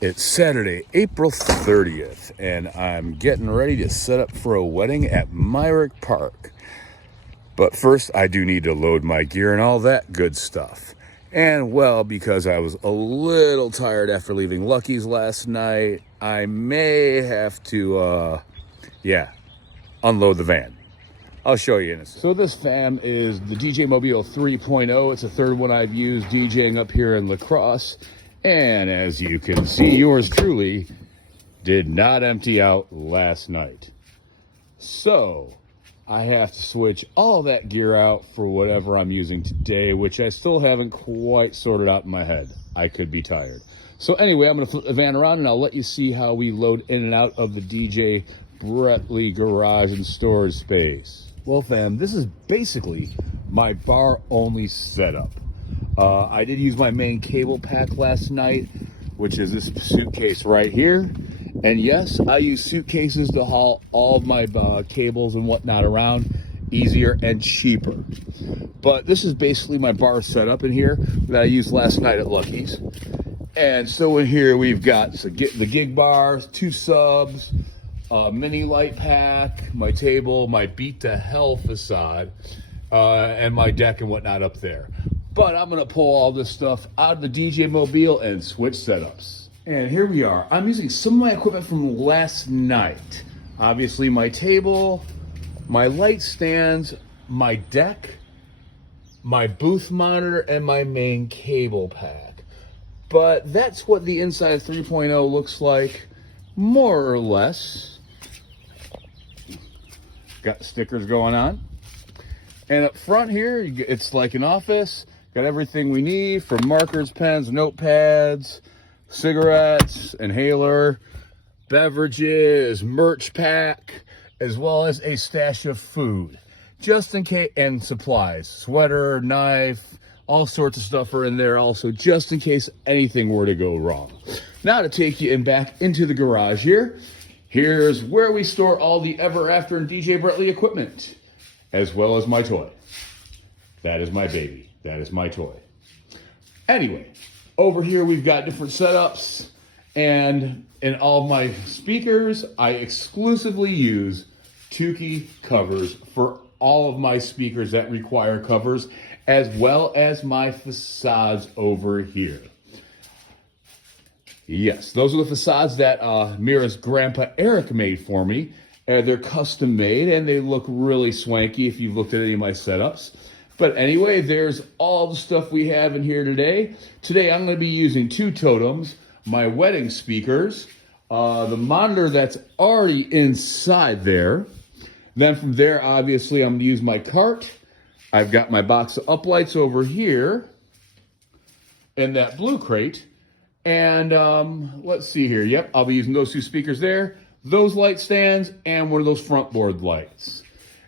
It's Saturday, April 30th, and I'm getting ready to set up for a wedding at Myrick Park. But first, I do need to load my gear and all that good stuff. And well, because I was a little tired after leaving Lucky's last night, I may have to, unload the van. I'll show you in a second. So this fam is the DJ Mobile 3.0. It's the third one I've used DJing up here in La Crosse. And as you can see, yours truly did not empty out last night. So I have to switch all that gear out for whatever I'm using today, which I still haven't quite sorted out in my head. I could be tired. So anyway, I'm going to flip the van around and I'll let you see how we load in and out of the DJ Brettly garage and storage space. Well, fam, this is basically my bar-only setup. I did use my main cable pack last night, which is this suitcase right here. And yes, I use suitcases to haul all of my cables and whatnot around, easier and cheaper. But this is basically my bar setup in here that I used last night at Lucky's. And so in here we've got the gig bars, 2 subs, mini light pack, my table, my Beat to Hell facade, and my deck and whatnot up there. But I'm gonna pull all this stuff out of the DJ Mobile and switch setups. And here we are. I'm using some of my equipment from last night. Obviously my table, my light stands, my deck, my booth monitor, and my main cable pack. But that's what the inside 3.0 looks like, more or less. Got stickers going on. And up front here, it's like an office. Got everything we need from markers, pens, notepads, cigarettes, inhaler, beverages, merch pack, as well as a stash of food. Just in case, and supplies, sweater, knife, all sorts of stuff are in there also, just in case anything were to go wrong. Now to take you back into the garage here. Here's where we store all the Ever After and DJ Brettly equipment, as well as my toy. That is my baby. That is my toy. Anyway, over here we've got different setups, and in all of my speakers, I exclusively use Tukey covers for all of my speakers that require covers, as well as my facades over here. Yes, those are the facades that Mira's grandpa Eric made for me. They're custom made and they look really swanky if you've looked at any of my setups. But anyway, there's all the stuff we have in here today. Today I'm going to be using 2 totems, my wedding speakers, the monitor that's already inside there. Then from there, obviously, I'm going to use my cart. I've got my box of uplights over here in that blue crate. And let's see here. Yep, I'll be using those 2 speakers there, those light stands, and one of those front board lights.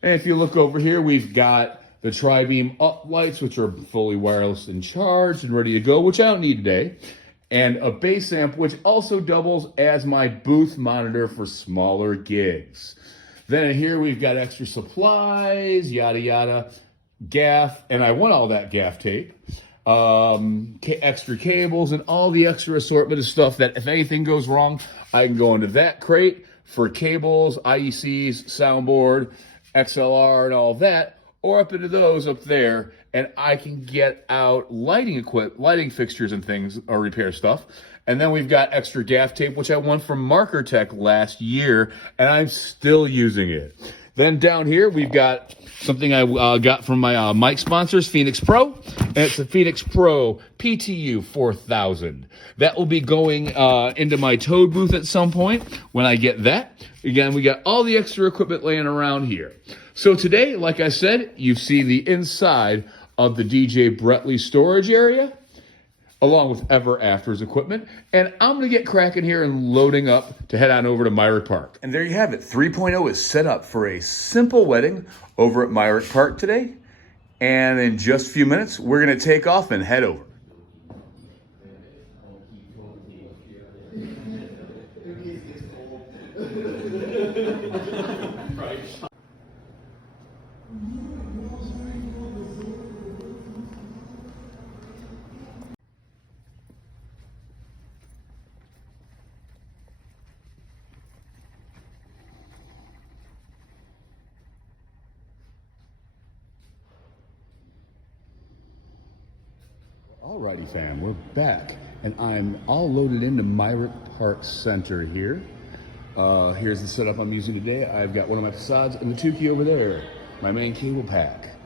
And if you look over here, we've got the Tri-Beam up lights, which are fully wireless and charged and ready to go, which I don't need today. And a bass amp, which also doubles as my booth monitor for smaller gigs. Then here we've got extra supplies, yada yada, gaff, and I want all that gaff tape. Extra cables and all the extra assortment of stuff that if anything goes wrong, I can go into that crate for cables, IECs, soundboard, XLR and all that, or up into those up there, and I can get out lighting fixtures and things, or repair stuff. And then we've got extra gaff tape, which I won from Marker Tech last year, and I'm still using it. Then down here, we've got something I got from my mic sponsors, Phoenix Pro, and it's a Phoenix Pro PTU 4000. That will be going into my Toad booth at some point when I get that. Again, we got all the extra equipment laying around here. So today, like I said, you see the inside of the DJ Brettly storage area, along with Ever After's equipment. And I'm going to get cracking here and loading up to head on over to Myrick Park. And there you have it. 3.0 is set up for a simple wedding over at Myrick Park today. And in just a few minutes, we're going to take off and head over. Alrighty fam, we're back and I'm all loaded into Myrick Park Center here. Here's the setup I'm using today. I've got one of my facades and the Tukey over there, my main cable pack.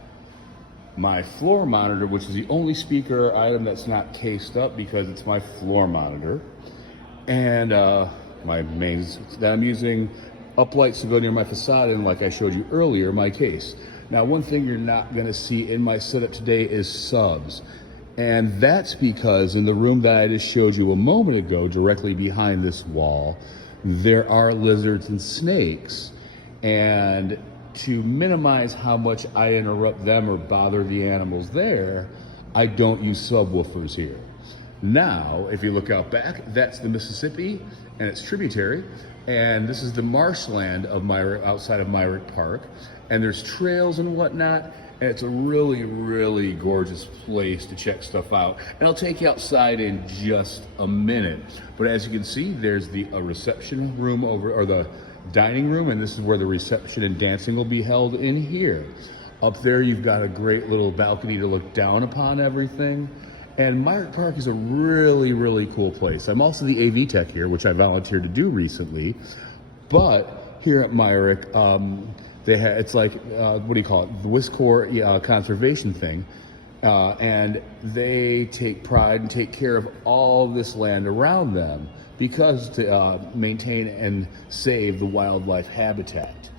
My floor monitor, which is the only speaker item that's not cased up because it's my floor monitor. And my mains that I'm using, uplights to go near my facade, and like I showed you earlier, my case. Now one thing you're not gonna see in my setup today is subs. And that's because in the room that I just showed you a moment ago, directly behind this wall, there are lizards and snakes. And to minimize how much I interrupt them or bother the animals there, I don't use subwoofers here. Now, if you look out back, that's the Mississippi and its tributary. And this is the marshland of Myrick, outside of Myrick Park. And there's trails and whatnot. And it's a really, really gorgeous place to check stuff out. And I'll take you outside in just a minute. But as you can see, there's the reception room over, or the dining room, and this is where the reception and dancing will be held in here. Up there, you've got a great little balcony to look down upon everything. And Myrick Park is a really, really cool place. I'm also the AV tech here, which I volunteered to do recently. But here at Myrick, it's like, what do you call it? The WisCorp conservation thing. And they take pride and take care of all this land around them because to maintain and save the wildlife habitat.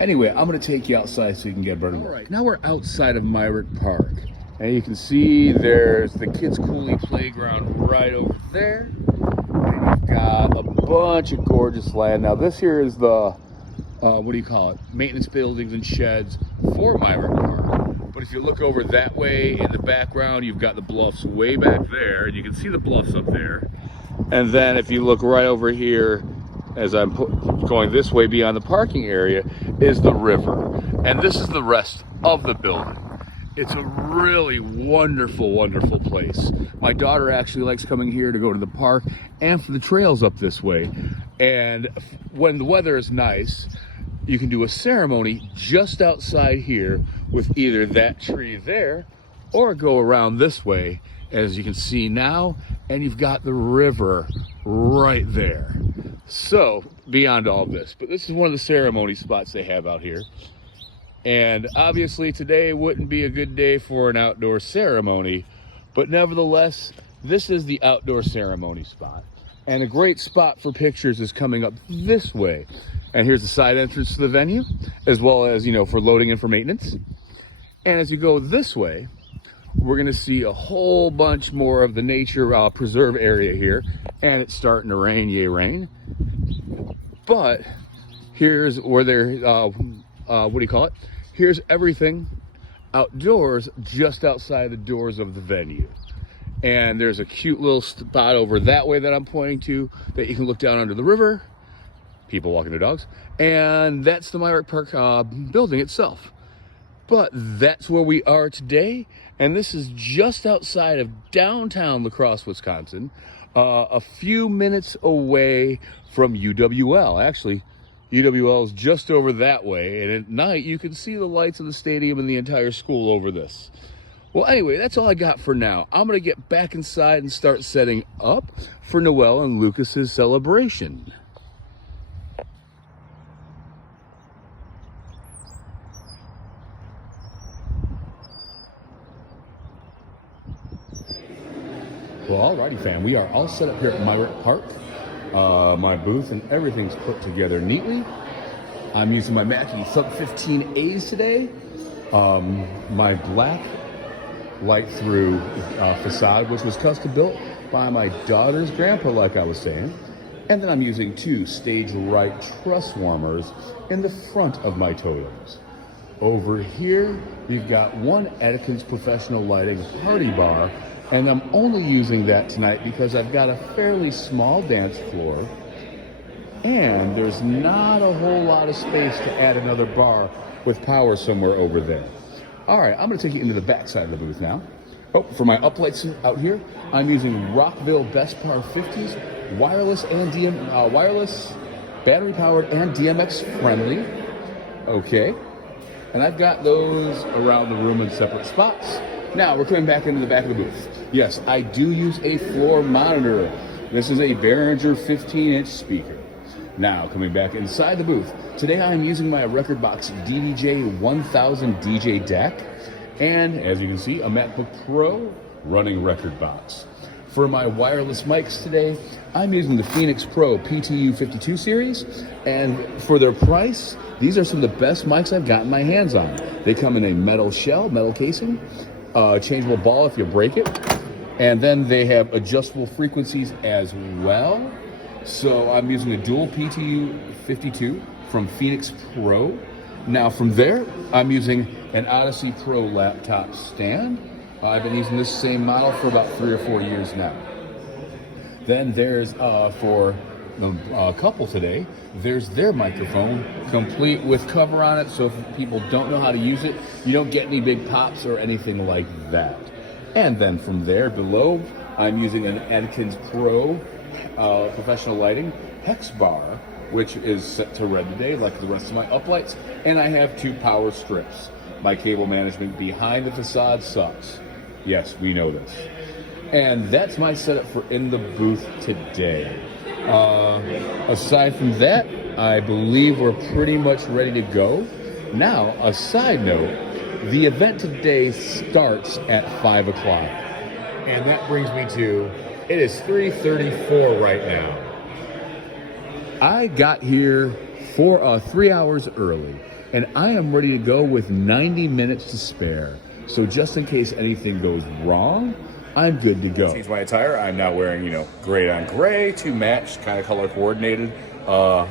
Anyway, I'm gonna take you outside so you can get a better look. All right, now we're outside of Myrick Park. And you can see there's the Kids Cooley playground right over there. And you've got a bunch of gorgeous land. Now this here is the, what do you call it? Maintenance buildings and sheds for Myrick Park. But if you look over that way in the background, you've got the bluffs way back there, and you can see the bluffs up there. And then if you look right over here, as I'm going this way beyond the parking area, is the river. And this is the rest of the building. It's a really wonderful, wonderful place. My daughter actually likes coming here to go to the park and for the trails up this way. And when the weather is nice, you can do a ceremony just outside here with either that tree there or go around this way, as you can see now, and you've got the river right there. So, beyond all this, but this is one of the ceremony spots they have out here. And obviously today wouldn't be a good day for an outdoor ceremony, but nevertheless, this is the outdoor ceremony spot. And a great spot for pictures is coming up this way. And here's the side entrance to the venue, as well as, for loading and for maintenance. And as you go this way, we're gonna see a whole bunch more of the nature preserve area here. And it's starting to rain, yay rain. But here's where they're, what do you call it? Here's everything outdoors just outside the doors of the venue. And there's a cute little spot over that way that I'm pointing to that you can look down under the river, people walking their dogs, and that's the Myrick Park building itself. But that's where we are today, and this is just outside of downtown La Crosse, Wisconsin, a few minutes away from UWL. Actually, UWL is just over that way, and at night you can see the lights of the stadium and the entire school over this. Well, anyway, that's all I got for now. I'm gonna get back inside and start setting up for Noel and Lucas's celebration. Well, alrighty fam, we are all set up here at Myrick Park. My booth and everything's put together neatly. I'm using my Mackie Sub 15As today. My black light through facade, which was custom built by my daughter's grandpa, like I was saying. And then I'm using two stage right truss warmers in the front of my totems. Over here, we've got one Edkins Professional Lighting party bar, and I'm only using that tonight because I've got a fairly small dance floor and there's not a whole lot of space to add another bar with power somewhere over there. All right, I'm gonna take you into the back side of the booth now. Oh, for my uplights out here, I'm using Rockville Bespar 50s, wireless and wireless, battery powered and DMX friendly. Okay, and I've got those around the room in separate spots. Now we're coming back into the back of the booth. Yes, I do use a floor monitor. This is a Behringer 15-inch speaker. Now, coming back inside the booth, today I'm using my Rekordbox DDJ 1000 DJ DAC, and as you can see, a MacBook Pro running Rekordbox. For my wireless mics today, I'm using the Phoenix Pro PTU 52 series, and for their price, these are some of the best mics I've gotten my hands on. They come in a metal shell, metal casing, changeable ball if you break it, and then they have adjustable frequencies as well. So I'm using a dual PTU 52 from Phoenix Pro. Now from there, I'm using an Odyssey Pro laptop stand. I've been using this same model for about 3 or 4 years now. Then there's, for the couple today, there's their microphone, complete with cover on it, so if people don't know how to use it, you don't get any big pops or anything like that. And then from there, below, I'm using an Adkins Pro professional lighting hex bar, which is set to red today, like the rest of my uplights, and I have 2 power strips. My cable management behind the facade sucks. Yes, we know this. And that's my setup for in the booth today. Aside from that, I believe we're pretty much ready to go. Now, a side note, the event today starts at 5 o'clock. And that brings me to, it is 3:34 right now. I got here 3 hours early, and I am ready to go with 90 minutes to spare. So just in case anything goes wrong, I'm good to go. Change my attire. I'm now wearing, gray on gray to match, kind of color coordinated.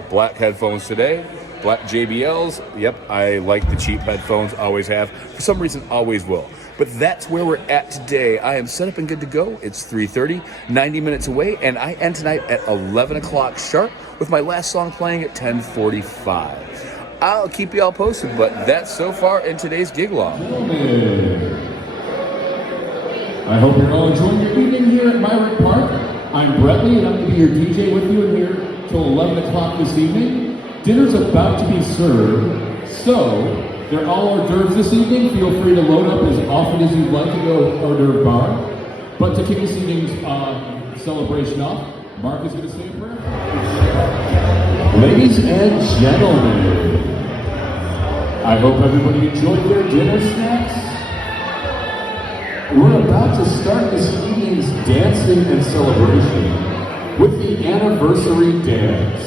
Black headphones today, black JBLs. Yep, I like the cheap headphones, always have. For some reason, always will. But that's where we're at today. I am set up and good to go. It's 3:30, 90 minutes away, and I end tonight at 11 o'clock sharp with my last song playing at 10:45. I'll keep you all posted, but that's so far in today's gig log. I hope you're all enjoying your evening here at Myrick Park. I'm Brettley, and I'm going to be your DJ with you in here till 11 o'clock this evening. Dinner's about to be served, so they're all hors d'oeuvres this evening. Feel free to load up as often as you'd like to go hors d'oeuvre bar. But to kick this evening's celebration off, Mark is going to say a prayer. Ladies and gentlemen, I hope everybody enjoyed their dinner snacks. We're about to start this evening's dancing and celebration with the anniversary dance.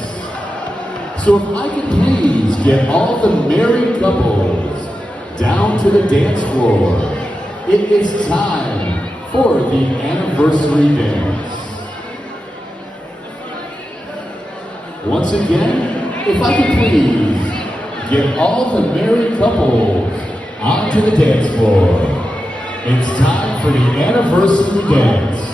So if I could please get all the married couples down to the dance floor, it is time for the anniversary dance. Once again, if I could please get all the married couples onto the dance floor. It's time for the anniversary dance.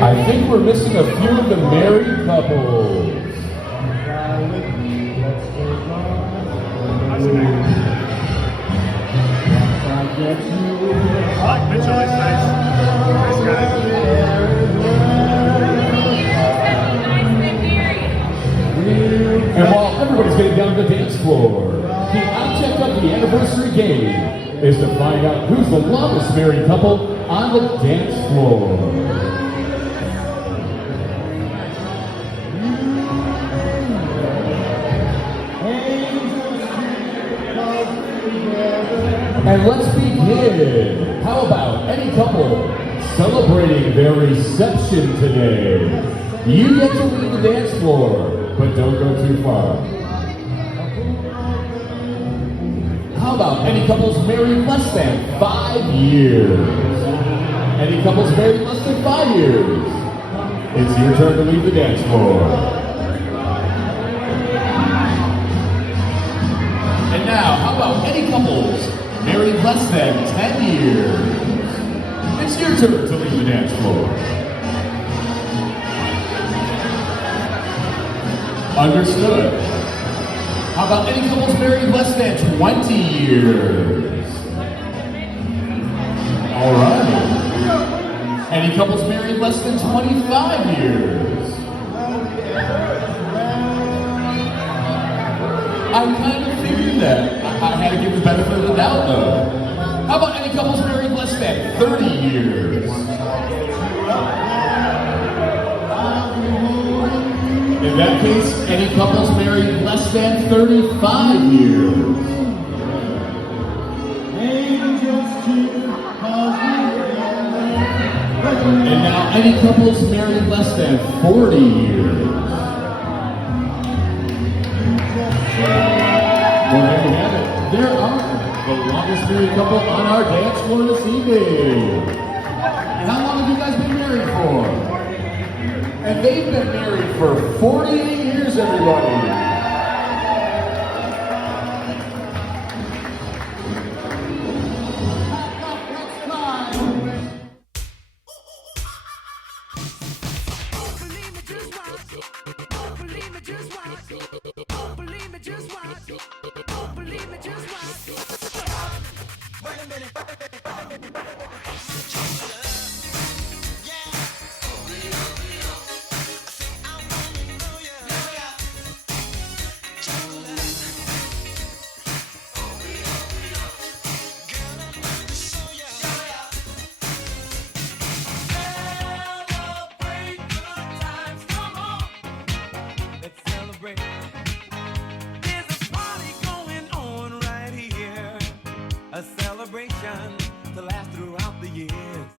I think we're missing a few of the married couples. And while everybody's getting down to the dance floor, the object of the anniversary game is to find out who's the longest married couple on the dance floor. And let's begin. How about any couple celebrating their reception today? You get to leave the dance floor, but don't go too far. How about any couples married less than 5 years? Any couples married less than 5 years? It's your turn to leave the dance floor. And now, about any couples married less than 10 years? It's your turn to leave the dance floor. Understood. How about any couples married less than 20 years? All right. Any couples married less than 25 years? I kind of figured that. I had to give the benefit of the doubt, though. How about any couples married less than 30 years? In that case, any couples married less than 35 years? And now, any couples married less than 40 years? Well, there you have it. There are the longest married couple on our dance floor this evening. How long have you guys been married for? And they've been married for 48 years, everybody. There's a party going on right here, a celebration to last throughout the years.